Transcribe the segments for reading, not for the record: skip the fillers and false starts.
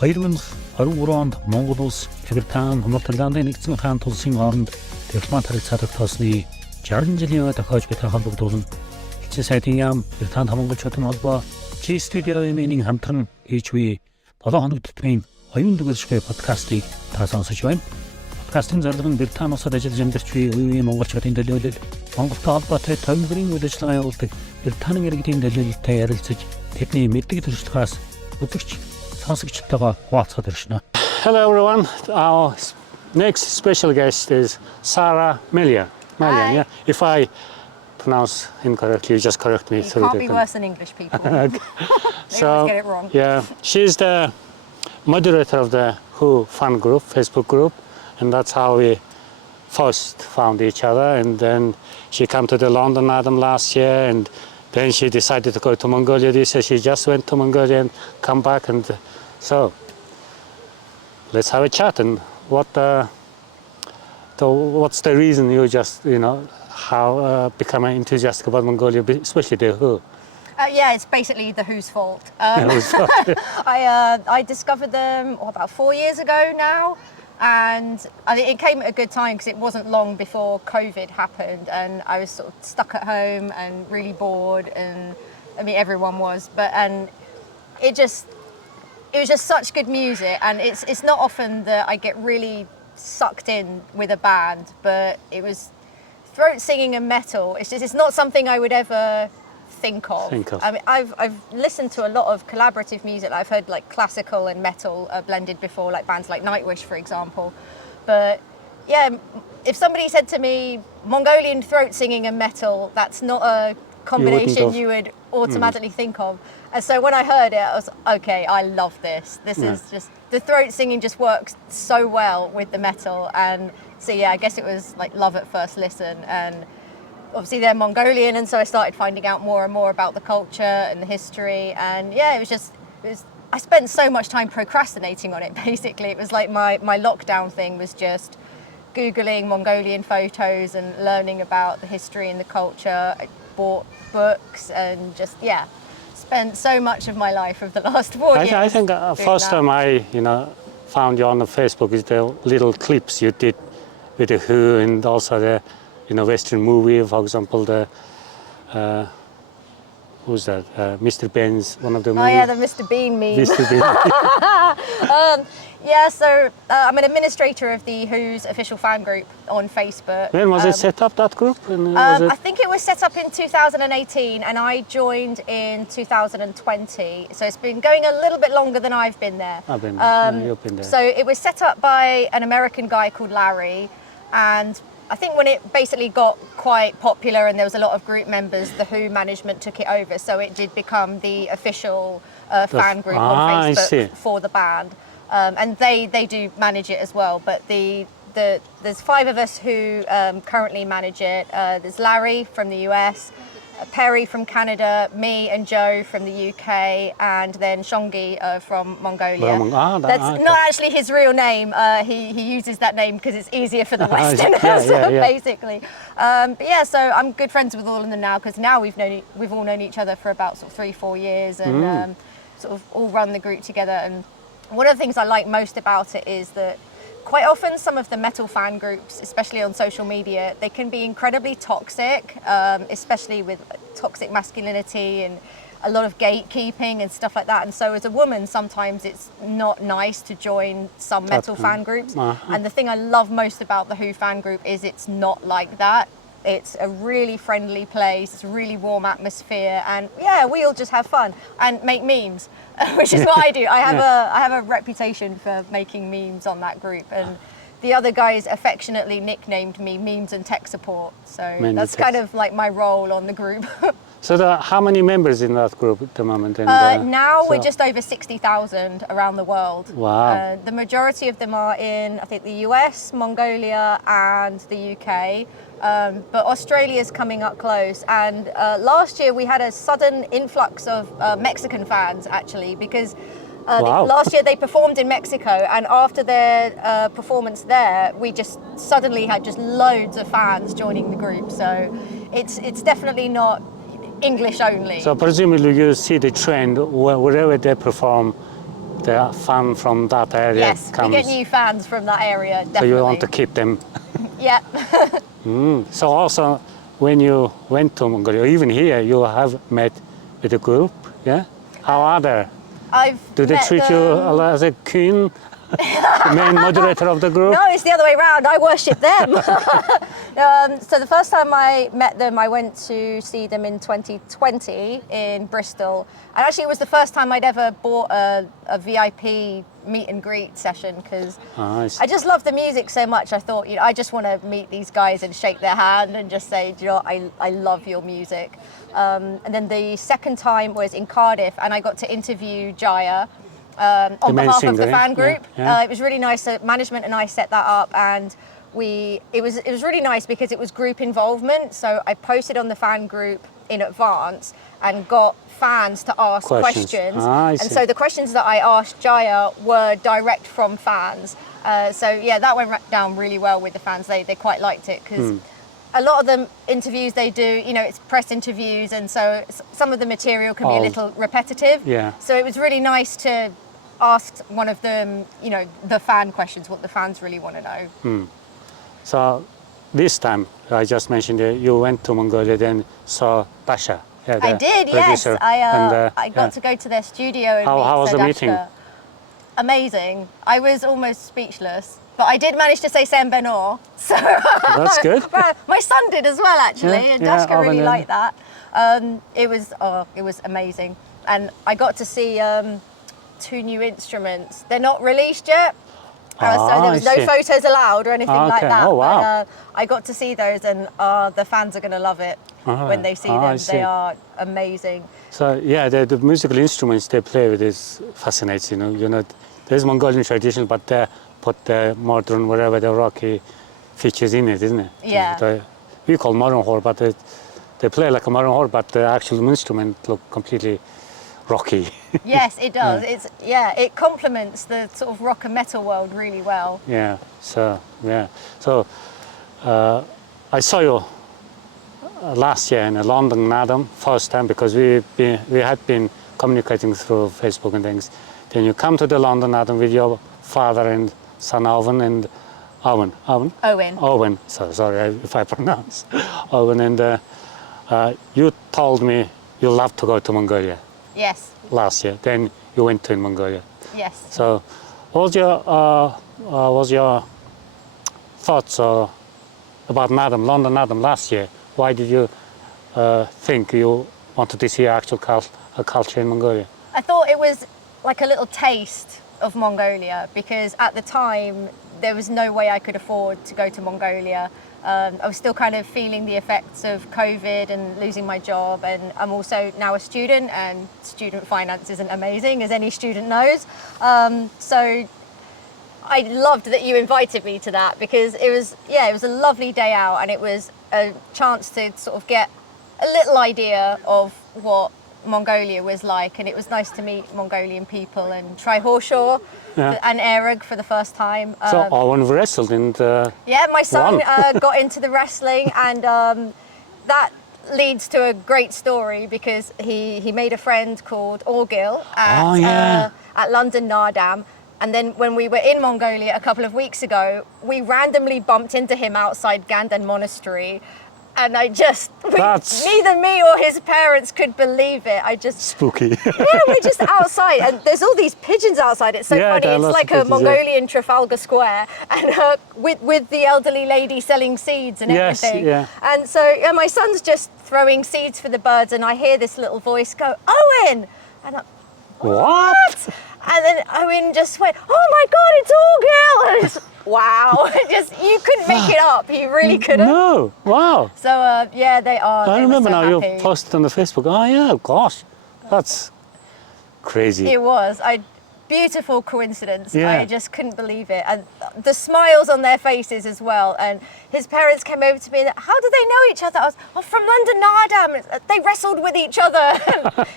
2023 онд Монгол улс Британи Хамтлагийн нэгэн хаант улсын хооронд дипломат харилцаа тогтоосны 60 жилийн тохиож буй холбогдуулан элчин сайдын яам Британи хамгаалчдын холбоо студиогийн хамтран ХҮ 7 хоног төтмийн оюунлаг оршихуй подкастыг та сонсож байна. Подкастын зорилго нь Британи улсад ажиллаж амьдарч буй үеийн монголчуудын төлөөлөл, Монголтой холбоотой төвлөрийн үйл ажиллагаа явуулдаг Британи иргэдийн төлөөлөлтэй ярилцаж тэдний мэддэг төрслөхөөс үзэгч сонсогчтойгоо хуваалцахад иршнэ. Hello everyone. Our next special guest is Sara Malyan. Yeah. If I pronounce incorrectly, you just correct me. You can't be worse than English people. So, get it wrong. Yeah, she's the moderator of the Who fan group, Facebook group, and that's how we first found each other. And then she came to the London Adam last year, and then she decided to go to Mongolia this year. She just went to Mongolia and come back, and so let's have a chat. And what's the reason you just, how become enthusiastic about Mongolia, especially the Who? Yeah, it's basically the Who's fault. I discovered them about 4 years ago now, and I think it came at a good time because it wasn't long before COVID happened, and I was sort of stuck at home and really bored, and I mean everyone was, and it was just such good music, and it's not often that I get really sucked in with a band, but it was throat singing and metal. It's not something I would ever think of. I mean, I've listened to a lot of collaborative music. I've heard like classical and metal blended before, like bands like Nightwish, for example. But yeah, if somebody said to me Mongolian throat singing and metal, that's not a combination you would automatically think of. And so when I heard it, I was okay, I love this. This is just, the throat singing just works so well with the metal. And so yeah, I guess it was like love at first listen. And obviously they're Mongolian, and so I started finding out more and more about the culture and the history. And yeah, it was I spent so much time procrastinating on it, basically. It was like my lockdown thing was just Googling Mongolian photos and learning about the history and the culture. I bought books and just, spent so much of my life of the last 4 years. I think first time I, found you on the Facebook is the little clips you did with the Who, and also the, Western movie, for example, the, who's that? Mr. Bean's, one of the movies. Oh yeah, the Mr. Bean meme. Mr. Bean. So I'm an administrator of the Who's official fan group on Facebook. When was it set up, that group? I think it was set up in 2018, and I joined in 2020. So it's been going a little bit longer than I've been there. You've been there. So it was set up by an American guy called Larry, and I think when it basically got quite popular and there was a lot of group members, the Who management took it over. So it did become the official fan group on Facebook for the band. And they do manage it as well. But there's 5 of us who currently manage it. There's Larry from the US, Perry from Canada, me and Joe from the UK, and then Shongi from Mongolia. That's not actually his real name. He uses that name because it's easier for the Westerners, basically. But yeah, so I'm good friends with all of them now, because now we've all known each other for about sort of 3-4 years, and sort of all run the group together. And one of the things I like most about it is that quite often some of the metal fan groups, especially on social media, they can be incredibly toxic, especially with toxic masculinity and a lot of gatekeeping and stuff like that. And so as a woman, sometimes it's not nice to join some metal fan groups. And the thing I love most about the Who fan group is it's not like that. It's a really friendly place, it's a really warm atmosphere, and we all just have fun and make memes, which is what I do. I have a reputation for making memes on that group, and the other guys affectionately nicknamed me Memes and Tech Support, so that's kind of like my role on the group. So how many members in that group at the moment? Now we're just over 60,000 around the world. Wow. The majority of them are in, I think, the US, Mongolia and the UK. But Australia's coming up close, and last year we had a sudden influx of Mexican fans, actually, because last year they performed in Mexico, and after their performance there, we just suddenly had just loads of fans joining the group. So it's definitely not English only. So presumably you see the trend wherever they perform, the fan from that area Yes, comes. we get new fans from that area, definitely. So you want to keep them. Yeah. So also, when you went to Mongolia, even here, you have met with a group, yeah? How are they? Do they met treat you as a queen, the main moderator of the group? No, it's the other way around. I worship them. So the first time I met them, I went to see them in 2020 in Bristol. And actually, it was the first time I'd ever bought a VIP meet and greet session because I just love the music so much. I thought, I just want to meet these guys and shake their hand and just say, I love your music. And then the second time was in Cardiff, and I got to interview Jaya on behalf of the fan group. Yeah. It was really nice. So management and I set that up, and it was really nice because it was group involvement. So I posted on the fan group in advance and got fans to ask questions. And so the questions that I asked Jaya were direct from fans. So yeah, that went down really well with the fans. They quite liked it because a lot of the interviews they do, it's press interviews, and so some of the material can be a little repetitive. Yeah. So it was really nice to ask one of them, the fan questions, what the fans really want to know. So this time, I just mentioned you went to Mongolia, then saw Dasha. Yeah, I did, yes. producer. I got to go to their studio and meet How was the Sadashka. meeting? Amazing. I was almost speechless. But I did manage to say Sen Benor. So That's good. My son did as well, actually, and Dashka really liked that. It was amazing. And I got to see 2 new instruments. They're not released yet. So there was no photos allowed or anything like that. Oh, wow. But, I got to see those, and the fans are going to love it when they see them. They are amazing. So yeah, the musical instruments they play with is fascinates. There's Mongolian tradition, but they put the modern, whatever the rocky features in it, isn't it? Yeah. We call modern horn, but they play like a modern horn, but the actual instrument look completely rocky. Yes, it does. It complements the sort of rock and metal world really well. Yeah. So I saw you last year in London, Madam, first time because we had been communicating through Facebook and things. Then you come to the London, Adam, with your father and son Owen and Owen. Owen. So sorry if I pronounce Owen. And you told me you love to go to Mongolia. Yes. Last year. Then you went to Mongolia. Yes. So, what was your thoughts about London Adam last year? Why did you think you wanted to see actual culture in Mongolia? I thought it was like a little taste of Mongolia because at the time there was no way I could afford to go to Mongolia. I was still kind of feeling the effects of COVID and losing my job, and I'm also now a student, and student finance isn't amazing, as any student knows. So I loved that you invited me to that because it was a lovely day out, and it was a chance to sort of get a little idea of what Mongolia was like, and it was nice to meet Mongolian people and try horseshaw and aerug for the first time. So Owen wrestled and my son got into the wrestling, and that leads to a great story because he made a friend called Orgil at London Nardam. And then when we were in Mongolia a couple of weeks ago, we randomly bumped into him outside Gandan Monastery. And neither me or his parents could believe it. Spooky. We're just outside, and there's all these pigeons outside. It's so funny. It's like a Mongolian Trafalgar Square, and with the elderly lady selling seeds and everything. Yeah. And so my son's just throwing seeds for the birds, and I hear this little voice go, "Owen!" And I'm, what? And then Owen just went, "Oh my God, it's Orgil!" And it's, wow, you couldn't make it up. You really couldn't. No, wow. So they are. I remember now happy. you posted on the Facebook. Oh yeah, gosh, that's crazy. It was. Beautiful coincidence. Yeah. I just couldn't believe it. And the smiles on their faces as well. And his parents came over to me and, how do they know each other? I was, from London Nardam. They wrestled with each other.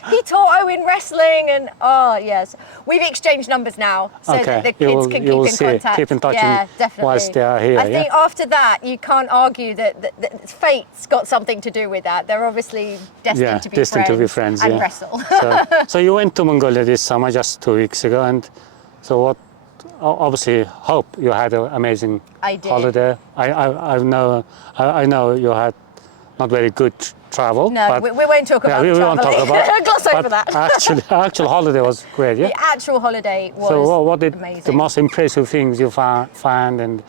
He taught Owen wrestling, and yes. We've exchanged numbers now so that the kids can keep in contact. Keep in touch definitely. whilst they are here. I think after that, you can't argue that fate's got something to do with that. They're obviously destined to be friends and wrestle. So you went to Mongolia this summer, just 2 weeks ago. video, and so what? Obviously, hope you had an amazing I did. holiday. I know you had not very good travel. No, but we won't talk about we won't talk traveling. about. Gloss over but that. actual holiday was great. Yeah. The actual holiday was So what did amazing. the most impressive things you find, and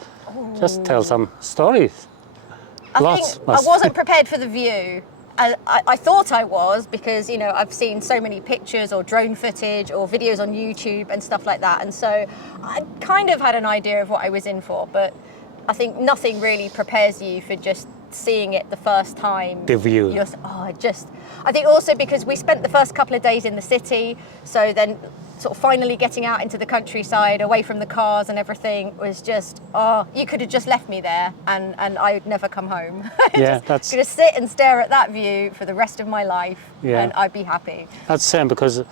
just tell some stories. I think I wasn't prepared for the view. I thought I was, because I've seen so many pictures or drone footage or videos on YouTube and stuff like that, and so I kind of had an idea of what I was in for, but I think nothing really prepares you for just seeing it the first time. The view. I think also because we spent the first couple of days in the city, so then sort of finally getting out into the countryside, away from the cars and everything, was just, you could have just left me there and I would never come home. Yeah, that's going to sit and stare at that view for the rest of my life, yeah. and I'd be happy. That's the same, because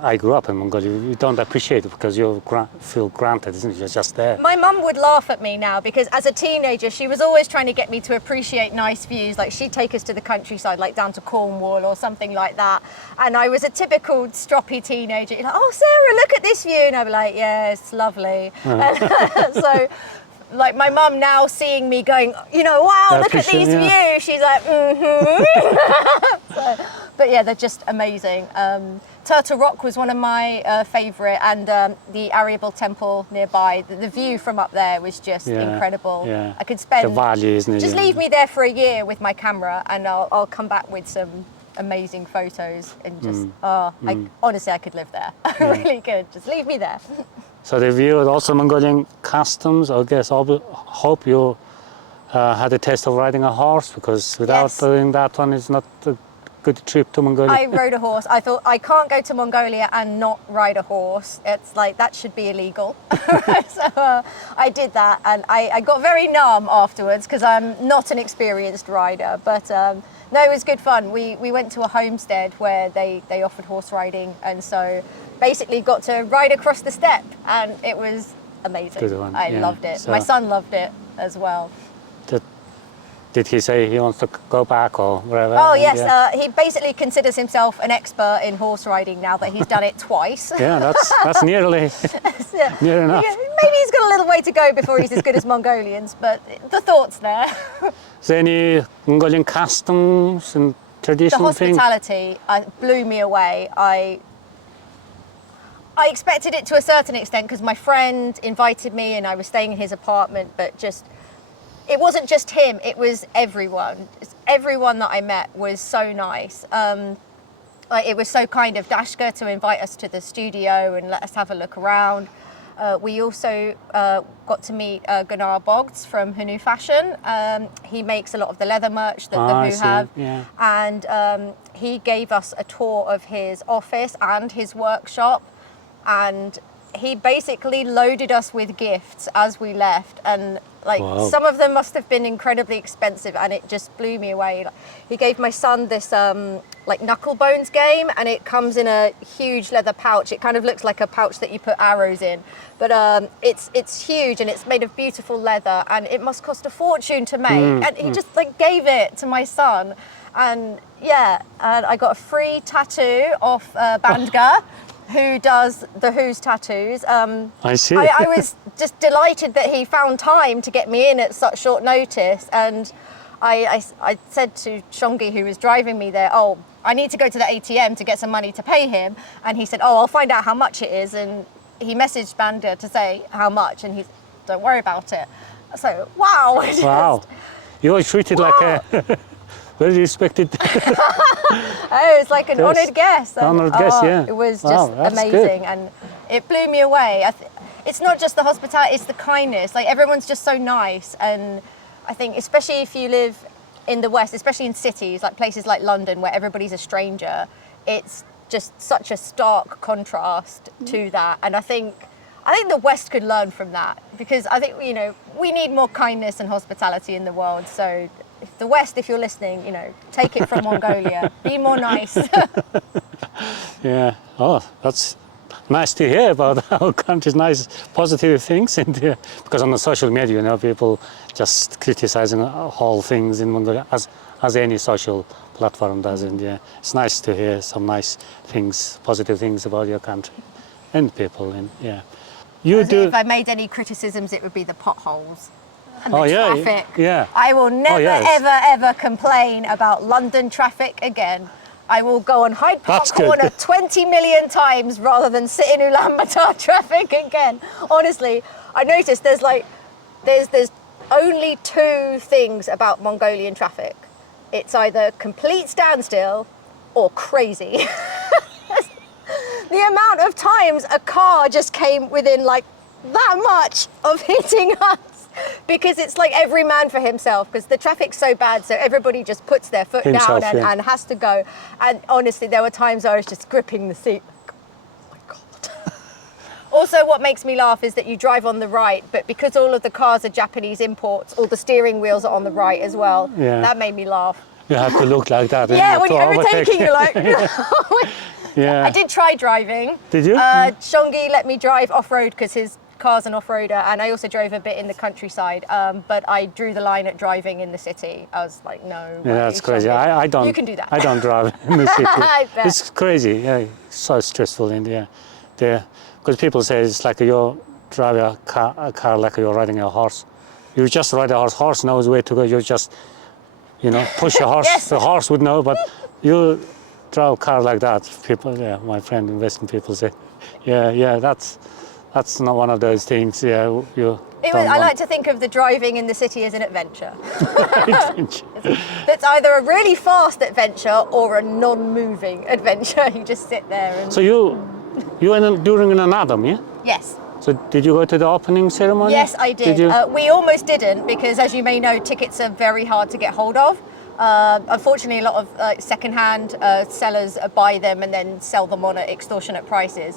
I grew up in Mongolia. You don't appreciate it because you feel granted, isn't it? You're just there. My mum would laugh at me now, because as a teenager, she was always trying to get me to appreciate nice views. Like, she'd take us to the countryside, like down to Cornwall or something like that. And I was a typical stroppy teenager. You're like, oh, Sarah, look at this view. And I'd be like, yeah, it's lovely. So, like, my mum now seeing me going, wow, look at these views. She's like, but yeah, they're just amazing. Turtle Rock was one of my favourite, and the Ariable Temple nearby. The view from up there was just incredible. Yeah. I could spend, the valley, isn't it? just leave me there for a year with my camera, and I'll come back with some amazing photos, and just, honestly, I could live there. I really could. Just leave me there. So the view, and also Mongolian customs, I guess. I hope you had a taste of riding a horse, because without doing that one, it's not a good trip to Mongolia. I rode a horse. I thought, I can't go to Mongolia and not ride a horse. It's like, that should be illegal. So I did that, and I got very numb afterwards, because I'm not an experienced rider. But no, it was good fun. We went to a homestead where they offered horse riding, and so basically got to ride across the steppe, and it was amazing. Good one. I loved it. So, my son loved it as well. Did he say he wants to go back or wherever? Oh yes, he basically considers himself an expert in horse riding now that he's done it twice. Yeah, that's nearly near enough. Maybe he's got a little way to go before he's as good as Mongolians, but the thought's there. Is there any Mongolian customs and traditional things? The hospitality blew me away. I expected it to a certain extent, because my friend invited me and I was staying in his apartment, but it wasn't just him, it was everyone. Everyone that I met was so nice. It was so kind of Dashka to invite us to the studio and let us have a look around. We also got to meet Gunnar Bogds from HÚ Fashion. He makes a lot of the leather merch that the HÚ have. Yeah. And he gave us a tour of his office and his workshop. And he basically loaded us with gifts as we left, and some of them must have been incredibly expensive, and it just blew me away. He gave my son this knuckle bones game, and it comes in a huge leather pouch. It kind of looks like a pouch that you put arrows in, but it's huge, and it's made of beautiful leather, and it must cost a fortune to make. And he just gave it to my son, and and I got a free tattoo off Bandga, who does the HÚ's tattoos. I see. I was just delighted that he found time to get me in at such short notice, and I said to Shongi, who was driving me there, I need to go to the ATM to get some money to pay him, and he said, I'll find out how much it is, and he messaged Banda to say how much, and he's, don't worry about it. So, wow. Wow. You were treated like a very respected. It's like an honoured guest. Honoured guest, yeah. It was just amazing, and it blew me away. It's not just the hospitality, it's the kindness. Everyone's just so nice, and I think especially if you live in the West, especially in cities, like places like London where everybody's a stranger, it's just such a stark contrast to that. And I think the West could learn from that, because I think, we need more kindness and hospitality in the world. So the West, if you're listening, take it from Mongolia. Be more nice. Yeah. Oh, that's nice to hear about our country's nice, positive things. And because on the social media, people just criticizing whole things in Mongolia, as any social platform does. And it's nice to hear some nice things, positive things about your country. and people. And yeah, you As do. if I made any criticisms, it would be the potholes and the Oh, yeah, traffic. yeah. I will never, yes. ever complain about London traffic again. I will go on Hyde Park That's good. Corner 20 million times rather than sit in Ulaanbaatar traffic again. Honestly, I noticed there's only two things about Mongolian traffic. It's either complete standstill or crazy. The amount of times a car just came within like that much of hitting us, because it's like every man for himself, because the traffic's so bad, so everybody just puts their foot Himself, down yeah. and has to go. And honestly, there were times I was just gripping the seat. Oh my God. Also, what makes me laugh is that you drive on the right, but because all of the cars are Japanese imports, all the steering wheels are on the right as well. Yeah. That made me laugh. You have to look like that. Yeah, when to you're overtake. overtaking, you're like... Yeah. I did try driving. Did you? Shongi let me drive off-road because his car's an off-roader, and I also drove a bit in the countryside, but I drew the line at driving in the city. I was like, no. Yeah, that's way, crazy. Shongi. I don't. You can do that. I don't drive in the city. I bet. It's crazy. Yeah, it's so stressful in there. Because people say it's like you drive a car like you're riding a horse. You just ride a horse. Horse knows where to go. You just, push a horse. Yes. The horse would know, but you drive a car like that. People, yeah, my friend, Western people say, yeah, that's not one of those things. Yeah, I like to think of the driving in the city as an adventure. adventure. It's either a really fast adventure or a non-moving adventure. You just sit there and... So you went during an Adam, yeah? Yes. So did you go to the opening ceremony? Yes, I did. Did you? We almost didn't, because as you may know, tickets are very hard to get hold of. Unfortunately, a lot of second-hand sellers buy them and then sell them on at extortionate prices.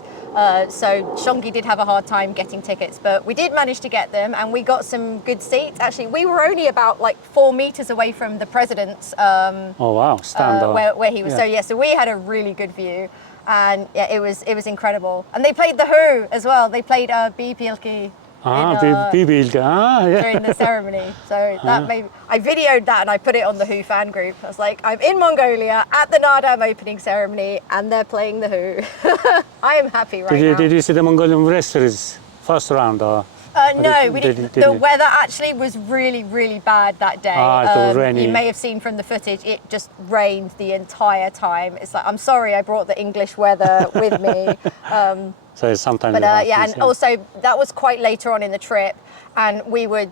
So Shongi did have a hard time getting tickets, but we did manage to get them, and we got some good seats. Actually, we were only about like 4 meters away from the president's Oh wow, stand up. where he was. So we had a really good view, and yeah, it was incredible. And they played The Hu as well. They played Biipilki. Yeah. During the ceremony. So that made, I videoed that and I put it on the Hu fan group. I was like, I'm in Mongolia at the Naadam opening ceremony and they're playing the Hu. I am happy right now. Did you see the Mongolian wrestlers first round? No, we didn't. The weather actually was really, really bad that day. It was rainy. You may have seen from the footage, it just rained the entire time. It's like, I'm sorry I brought the English weather with me. So sometimes. But and also that was quite later on in the trip, and we were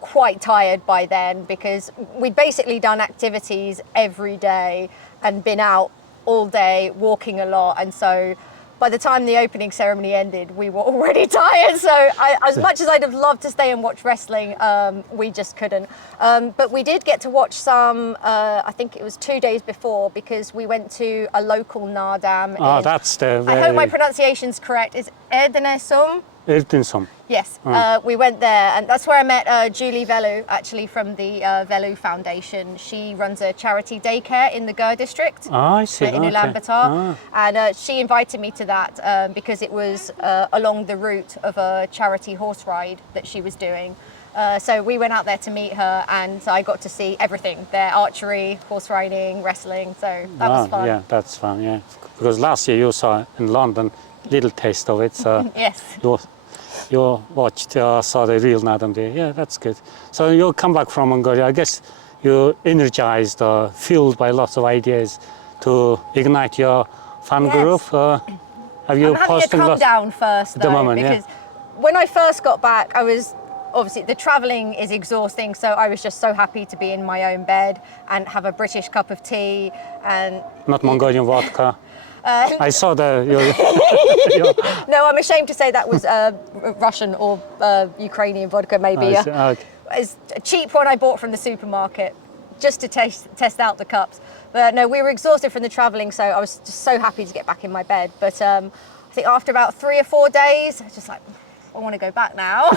quite tired by then because we'd basically done activities every day and been out all day, walking a lot, and so by the time the opening ceremony ended, we were already tired. So as much as I'd have loved to stay and watch wrestling, we just couldn't. But we did get to watch some, I think it was 2 days before, because we went to a local Naadam. That's the very... I hope my pronunciation's correct. It's Erdenesum? Erdinsum. Yes, we went there, and that's where I met Julie Velu, actually from the Velu Foundation. She runs a charity daycare in the Gur district I see. in Ulaanbaatar, and she invited me to that because it was along the route of a charity horse ride that she was doing. So we went out there to meet her, and I got to see everything there: archery, horse riding, wrestling. So that was fun. Yeah, that's fun. Yeah, because last year you saw in London little taste of it. So Yes. You watched, saw the real Naadam there. Yeah, that's good. So you come back from Mongolia. I guess you're energized, fueled by lots of ideas to ignite your fan Yes. group. Have you I'm having a posted calm lots? down first, At the though, moment, yeah. because when I first got back, I was obviously the travelling is exhausting, so I was just so happy to be in my own bed and have a British cup of tea and. Not Mongolian vodka. I saw the. No, I'm ashamed to say that was Russian or Ukrainian vodka, maybe. Okay. It's a cheap one I bought from the supermarket, just to test out the cups. But no, we were exhausted from the travelling, so I was just so happy to get back in my bed. But I think after about 3 or 4 days, I was just like, I want to go back now.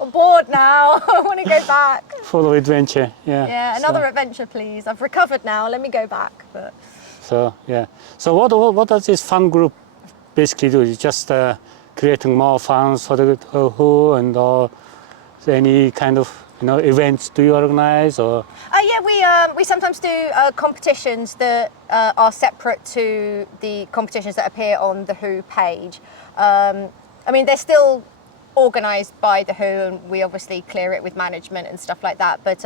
I'm bored now. I want to go back. Full of adventure. Yeah. Yeah, another adventure, please. I've recovered now. Let me go back. But. So yeah. So what does this fan group basically do? It's just creating more fans for the Hu and any kind of events do you organize or? Yeah, we sometimes do competitions that are separate to the competitions that appear on the Who page. I mean, they're still organised by the Who, and we obviously clear it with management and stuff like that. But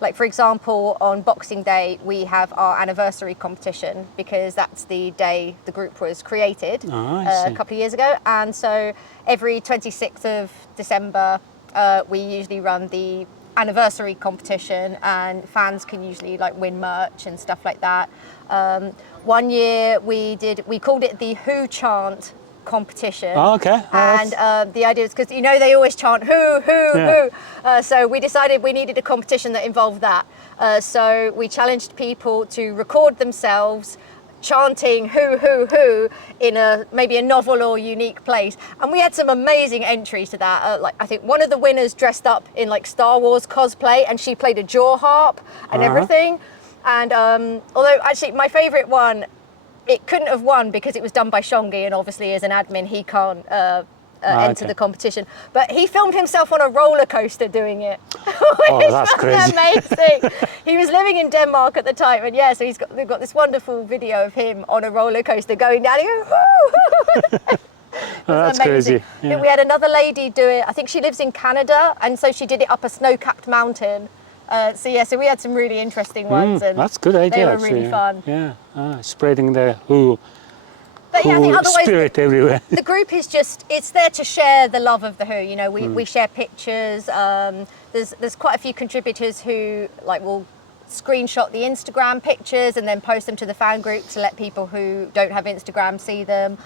like for example, on Boxing Day, we have our anniversary competition because that's the day the group was created a couple of years ago. And so every 26th of December, we usually run the anniversary competition, and fans can usually like win merch and stuff like that. One year we called it the Who Chant competition. Oh, okay. And the idea is because they always chant who. So we decided we needed a competition that involved that. So we challenged people to record themselves chanting who in maybe a novel or unique place, and we had some amazing entries to that. Like I think one of the winners dressed up in like Star Wars cosplay, and she played a jaw harp and everything. And although actually my favourite one, it couldn't have won because it was done by Shongi, and obviously as an admin he can't enter the competition. But he filmed himself on a roller coaster doing it. That's crazy. Amazing. He was living in Denmark at the time, and so they've got this wonderful video of him on a roller coaster going down. That's crazy. Yeah. We had another lady do it. I think she lives in Canada, and so she did it up a snow-capped mountain. So we had some really interesting ones, and that's a good idea. They were actually. really fun. Yeah, spreading the Who But I think otherwise spirit everywhere. The group is it's there to share the love of the Who. We share pictures. There's quite a few contributors who will screenshot the Instagram pictures and then post them to the fan group to let people who don't have Instagram see them.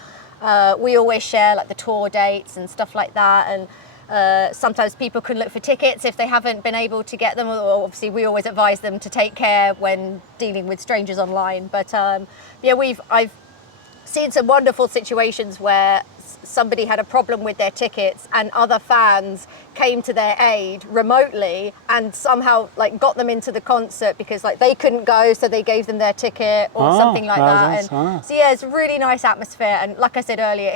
We always share the tour dates and stuff like that, and sometimes people can look for tickets if they haven't been able to get them. Obviously, we always advise them to take care when dealing with strangers online. But I've seen some wonderful situations where somebody had a problem with their tickets and other fans came to their aid remotely and somehow got them into the concert because they couldn't go, so they gave them their ticket or something like that. And so it's a really nice atmosphere, and like I said earlier,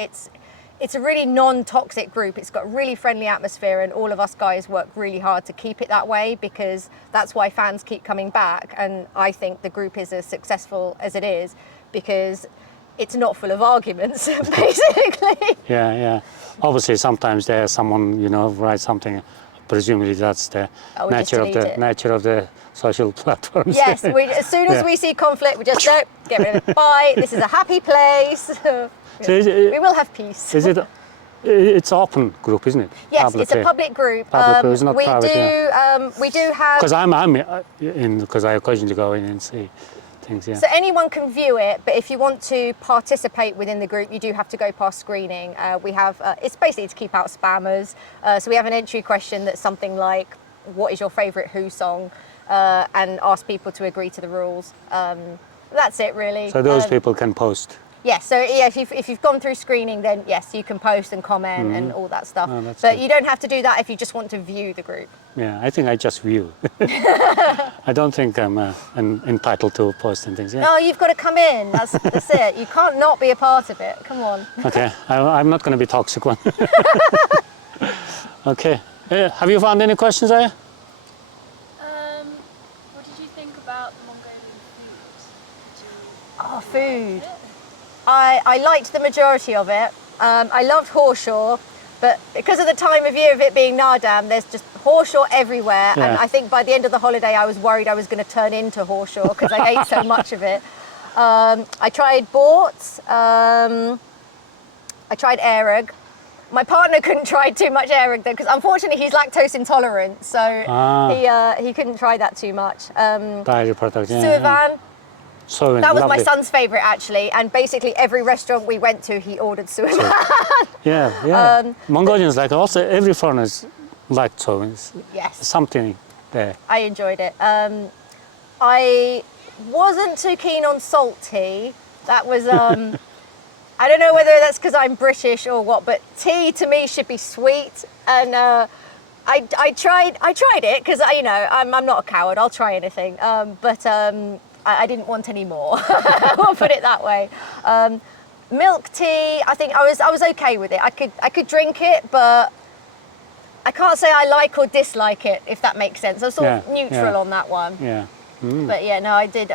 it's a really non-toxic group. It's got a really friendly atmosphere, and all of us guys work really hard to keep it that way because that's why fans keep coming back. And I think the group is as successful as it is because it's not full of arguments, basically. Yeah. Obviously, sometimes there's someone, writes something. Presumably, that's the nature of the social platforms. Yes, as soon as we see conflict, we just get rid of it. Bye. This is a happy place. So we will have peace. It's open group, isn't it? Yes, it's a public group. Public group, it's not private. We do have. Because I'm in because I occasionally go in and see. So anyone can view it, but if you want to participate within the group, you do have to go past screening. We have, it's basically to keep out spammers. So we have an entry question that's something like, what is your favourite Who song? And ask people to agree to the rules. That's it, really. So those people can post? Yes, so if you've gone through screening, then yes, you can post and comment and all that stuff. Oh, but you don't have to do that if you just want to view the group. Yeah, I think I just view. I don't think I'm entitled to post and things. Yeah. No, you've got to come in. That's it. You can't not be a part of it. Come on. Okay, I'm not going to be toxic one. Okay. Have you found any questions, Aya? What did you think about the Mongolian food? Food. I liked the majority of it. I loved horseshaw, but because of the time of year of it being Naadam, there's just horseshaw everywhere. Yeah. And I think by the end of the holiday, I was worried I was going to turn into horseshaw because I ate so much of it. I tried bort. I tried erog. My partner couldn't try too much erog though, because unfortunately he's lactose intolerant, so he couldn't try that too much. Dairy product, yeah. Suvan. That was lovely. my son's favourite actually, and basically every restaurant we went to, he ordered suvan. Yeah. Mongolians also every foreigners like suvan. Yes. Something there. I enjoyed it. I wasn't too keen on salt tea. That was I don't know whether that's because I'm British or what, but tea to me should be sweet, and I tried it because I'm not a coward. I'll try anything, but I didn't want any more. I'll put it that way. Milk tea, I think I was okay with it. I could drink it, but I can't say I like or dislike it, if that makes sense. I'm sort of Yeah, neutral yeah. on that one. Yeah. But yeah, no, I did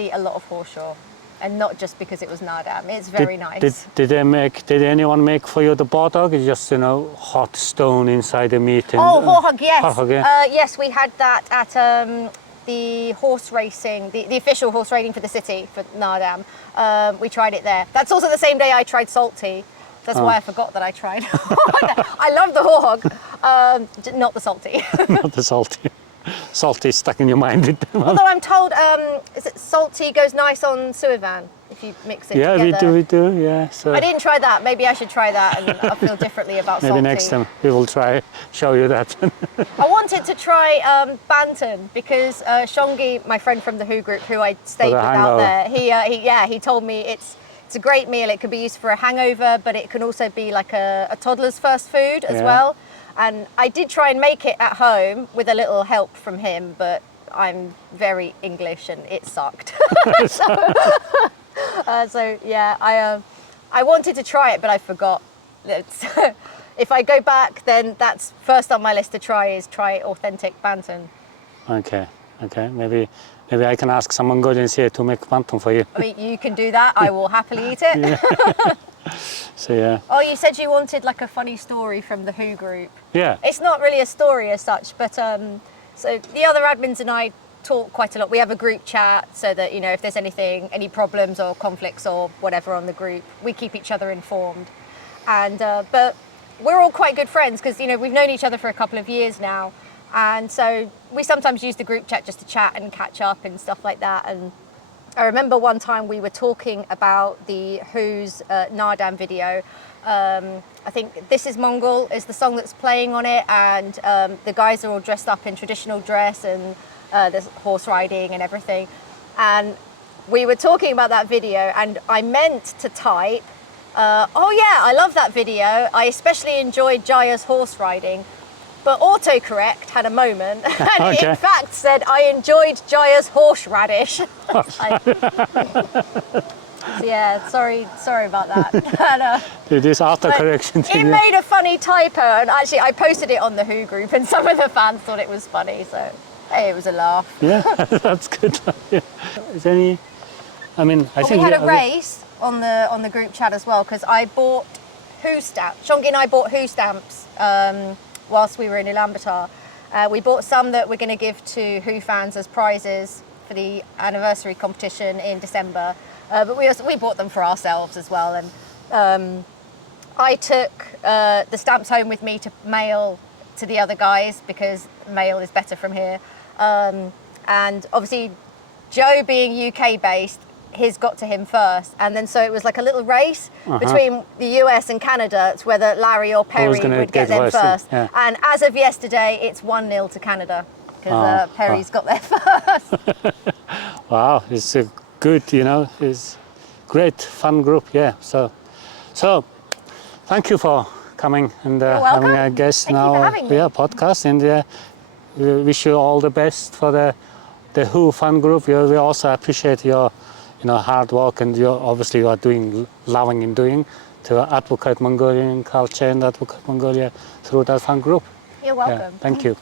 eat a lot of horseshaw, and not just because it was Nadam. It's very nice. Did anyone make for you the bodog? It's just, hot stone inside the meat. And, Oh, horhog, yes. Horhog, yeah. Yes, we had that at the horse racing, the official horse riding for the city, for Nadam. We tried it there. That's also the same day I tried salty. That's why I forgot that I tried. I love the horhog, not the salty. Not the salty. Salty stuck in your mind. Although I'm told, is it salty goes nice on suivan if you mix it Yeah, together. we do, yeah. So I didn't try that. Maybe I should try that, and I'll feel differently about maybe salty. next time we will show you that. I wanted to try bantan because Shongi, my friend from the Hu group, who I stayed with out there, he told me it's a great meal. It could be used for a hangover, but it can also be like a toddler's first food as well. And I did try and make it at home with a little help from him, but I'm very English and it sucked. So yeah, I wanted to try it, but I forgot. If I go back, then that's first on my list to try authentic bantan. Okay. Maybe I can ask some Mongolians here to make bantam for you. I mean, you can do that. I will happily eat it. So yeah. Oh, you said you wanted like a funny story from the Hu group. Yeah. It's not really a story as such, but so the other admins and I talk quite a lot. We have a group chat so that, if there's any problems or conflicts or whatever on the group, we keep each other informed. And but we're all quite good friends because, we've known each other for a couple of years now. And so we sometimes use the group chat just to chat and catch up and stuff like that. And I remember one time we were talking about the Who's Nadam video. I think This Is Mongol is the song that's playing on it, and the guys are all dressed up in traditional dress, and there's horse riding and everything. And we were talking about that video, and I meant to type, oh yeah, I love that video. I especially enjoyed Jaya's horse riding. But autocorrect had a moment and in fact said, I enjoyed Jaya's horseradish. So yeah, sorry about that. It is autocorrection thing. It made a funny typo, and actually I posted it on the Hu group and some of the fans thought it was funny, so hey, it was a laugh. Yeah, that's good. Yeah. Is there any, I think... We had a race on the group chat as well, because I bought Hu stamps. Shongi and I bought Hu stamps whilst we were in Ulaanbaatar. We bought some that we're going to give to Hu fans as prizes for the anniversary competition in December. But we bought them for ourselves as well. And I took the stamps home with me to mail to the other guys because mail is better from here. And obviously, Joe being UK based, his got to him first, and then so it was like a little race between the US and Canada to whether Larry or Perry would get them first. Yeah. And as of yesterday, it's 1-0 to Canada because Perry's got there first. Wow, it's a good, it's great, fun group, yeah. So thank you for coming and having a guest Thank you for having me. podcast, and we wish you all the best for the Hu fun group. We also appreciate your hard work, and you are loving and doing to advocate Mongolian culture and advocate Mongolia through that fun group. You're welcome. Yeah, thank you.